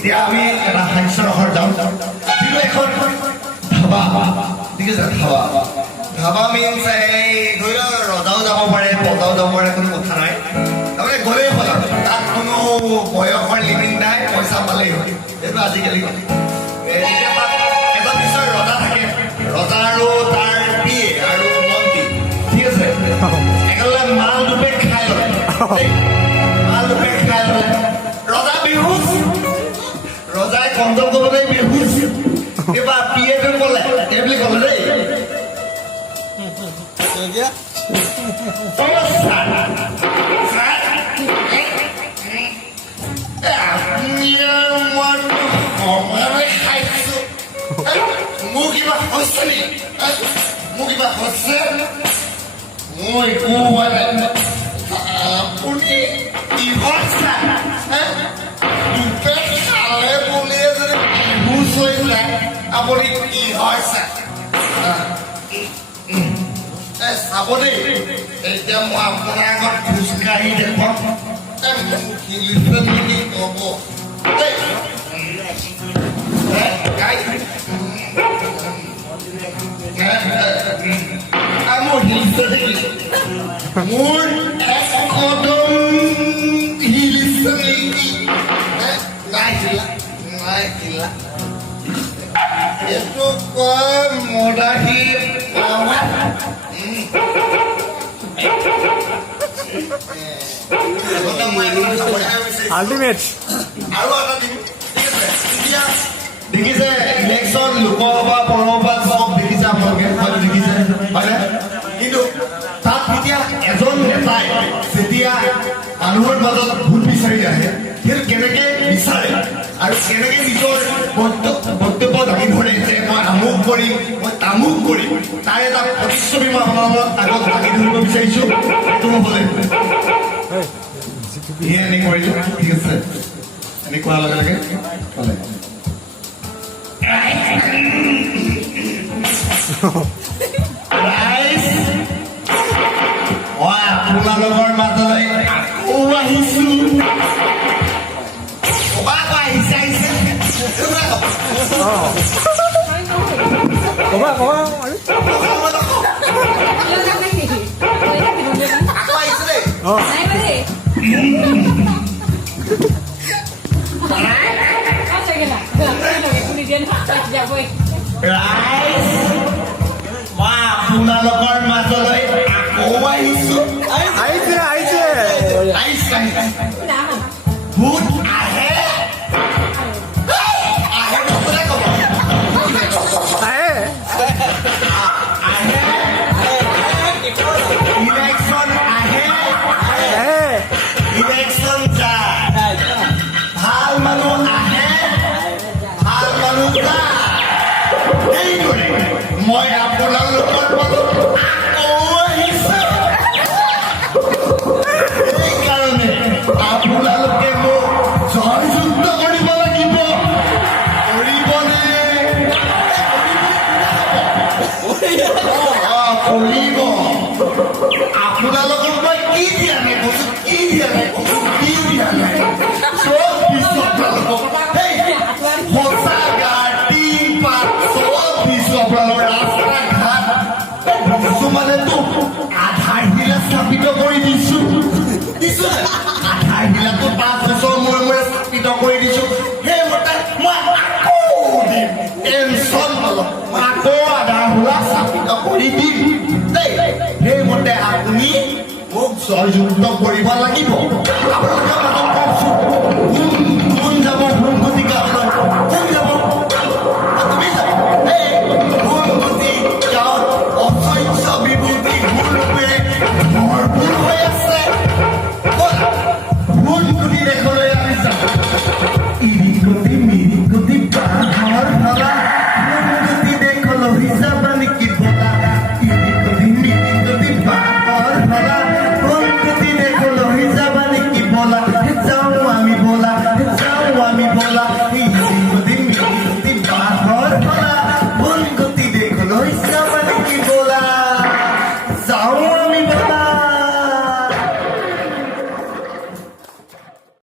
এতিয়া আমি এটা হাস্যৰসৰ যাওঁ কিন্তু এখন ধাবা ঠিক আছে ধাবা মিনছ এই ধৰি লওক ৰজাও যাব পাৰে পজাও যাব পাৰে কোনো কথা নাই তাৰমানে গ'লেই হ'ল আৰু তাত কোনো বয়সৰ লিমিট নাই পইচা পালেই হ'ল এইটো আজিকালি এতিয়া তাত এজন নিশ্চয় ৰজা থাকে ৰজা আৰু তাৰ পিয়ে আৰু মন্ত্ৰী ঠিক আছে একেলগে মাল দুপে খাই লয় ৰজা বিহুজ ৰজাই কণ্ট্ৰল কৰিবলৈ বিহুজ এবাৰ পিয়েটো ক'লে এই বুলি ক'লে দেই মোৰ কিবা হৈছে নেকি মোৰ কিবা হৈছে মোৰ একো হোৱা নাই আপুনি কিহৰ দুপে খালে বুলিয়ে যদি বিহুজ হৈ যায় আপুনি কিহৰ চাব দেই এতিয়া মই আপোনাৰ আগত খোজকাঢ়ি দেখুৱাম নেকি ক'ব মোৰ হিলছে নেকি মোৰ একদম হিলছে নেকি নাই হিলা এইটো কয় মদাহী আল্টিমেট আৰু এটা দিম দেখিছে ইলেকশ্যন লোকসভা পৌৰসভা চব দেখিছে আপোনালোকে হয়তো দেখিছে হয়নে কিন্তু তাত এতিয়া এজন নেতাই যেতিয়া মানুহৰ মাজত ভোট বিচাৰি আহে সেইটো কেনেকে বিচাৰে আৰু কেনেকে নিজৰ বক্তব্য দাঙি ধৰে যে মই আমুক কৰিম মই তামুক কৰিম তাৰ এটা প্ৰতিচ্ছবি মই আপোনালোকৰ আগত দাঙি ধৰিব বিচাৰিছো সেইটো হ'বলে এনে কৰিলো ঠিক আছে এনে কোৱাৰ লগে লগে ক'লে আপোনালোকৰ মাজলৈ আকৌ আহিছো আপোনালোকৰ মাজলৈ আকৌ আহিছো ভূত আহে ইলেকশ্যন আহে ইলেকশ্যন যায় ভাল মানুহ আহে ভাল মানুহ যায় এইদৰে মই আপোনালোকৰ মাজত আকৌ আহিছো সেইকাৰণে আপোনালোকে মোক জয়যুক্ত কৰিব লাগিব কৰিবনে কৰিব আপোনালোকক মই কি দিয়া নাই কৈছো কি দিয়া নাই চব বিশ্বক সঁচা গাড়ী পাত চব বিশ্ব আপোনালোকৰ ৰাস্তা ঘাট কিছুমানেতো আধাৰ হিলা স্থাপিত কৰি দিছো আধাৰ হিলাটো 5 বছৰ মূৰে স্থাপিত কৰি দিছো সেইমতে মই আকৌ দিম টেনচন নলওঁ মই আকৌ আধাৰ হিলা স্থাপিত কৰি দিম দেই সেইমতে আপুনি মোক জয়যুক্ত কৰিব লাগিব আপোনালোকে